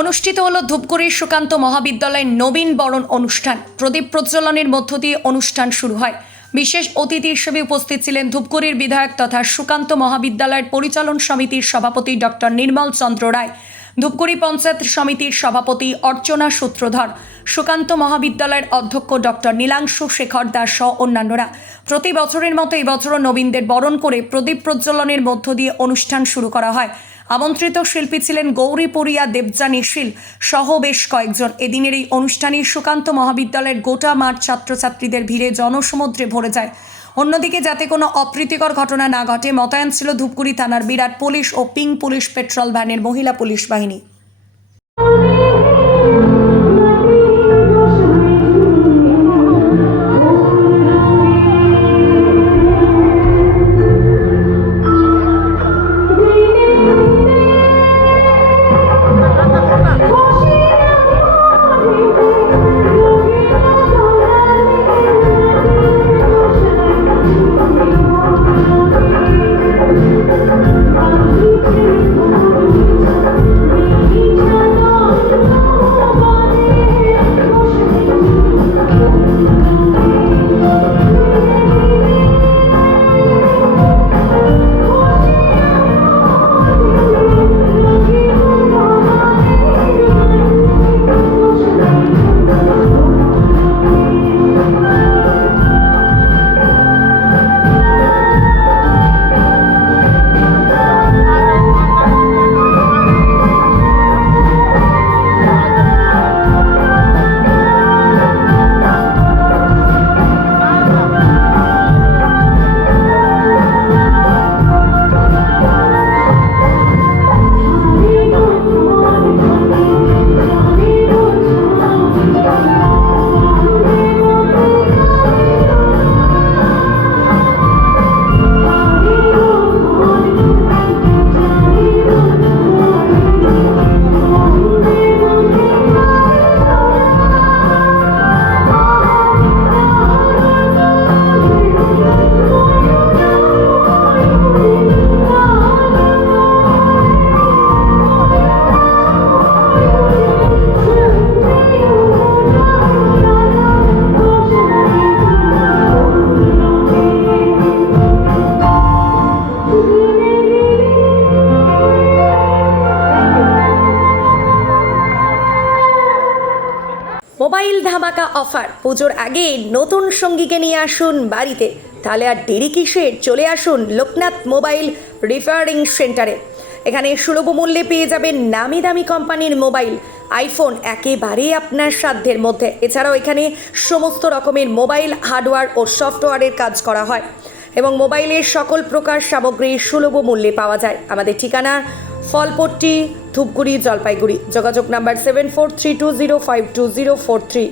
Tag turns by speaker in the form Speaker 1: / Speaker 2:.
Speaker 1: অনুষ্ঠিত হলো ধূপগুড়ির সুকান্ত মহাবিদ্যালয়ের নবীন বরণ অনুষ্ঠান। প্রদীপ প্রজ্বলনের মধ্য দিয়ে অনুষ্ঠান শুরু হয়। বিশেষ অতিথি হিসেবে উপস্থিত ছিলেন ধূপগুড়ির বিধায়ক তথা সুকান্ত মহাবিদ্যালয়ের পরিচালন সমিতির সভাপতি ডক্টর নির্মল চন্দ্র রায়। ধূপগুড়ি পঞ্চায়েত সমিতির সভাপতি অর্চনা সূত্রধর, সুকান্ত মহাবিদ্যালয়ের অধ্যক্ষ ডক্টর নীলাংশু শেখর দাস সহ অন্যান্যরা। প্রতি বছরের মতো এবছরও নবীনদের বরণ করে প্রদীপ প্রজ্বলনের মধ্য দিয়ে অনুষ্ঠান শুরু করা হয়। আমন্ত্রিত শিল্পী ছিলেন গৌরীপুরিয়া দেবযানী শীল সহ বেশ কয়েকজন। এদিনের এই অনুষ্ঠানে সুকান্ত মহাবিদ্যালয়ের গোটা মাঠ ছাত্রছাত্রীদের ভিড়ে জনসমুদ্রে ভরে যায়। অন্যদিকে যাতে কোনো অপ্রীতিকর ঘটনা না ঘটে, মোতায়েন ছিল ধূপগুড়ি থানার বিরাট পুলিশ ও পিং পুলিশ পেট্রোল ভ্যানের মহিলা পুলিশ বাহিনী। মোবাইল ধামাকা অফার। পুজোর আগে নতুন সঙ্গীকে নিয়ে আসুন বাড়িতে। তাহলে আর দেরি কিসের? চলে আসুন লোকনাথ মোবাইল রিপেয়ারিং সেন্টারে। এখানে সুলভ মূল্যে পেয়ে যাবেন নামি দামি কোম্পানির মোবাইল। আইফোন একেবারেই আপনার সাধ্যের মধ্যে। এছাড়াও এখানে সমস্ত রকমের মোবাইল, হার্ডওয়্যার ও সফটওয়্যারের কাজ করা হয়। এবং মোবাইলের সকল প্রকার সামগ্রী সুলভ মূল্যে পাওয়া যায়। আমাদের ঠিকানা ফলপট্টি ধূপগুড়ি জলপাইগুড়ি। যোগাযোগ number seven four three two zero five two zero four three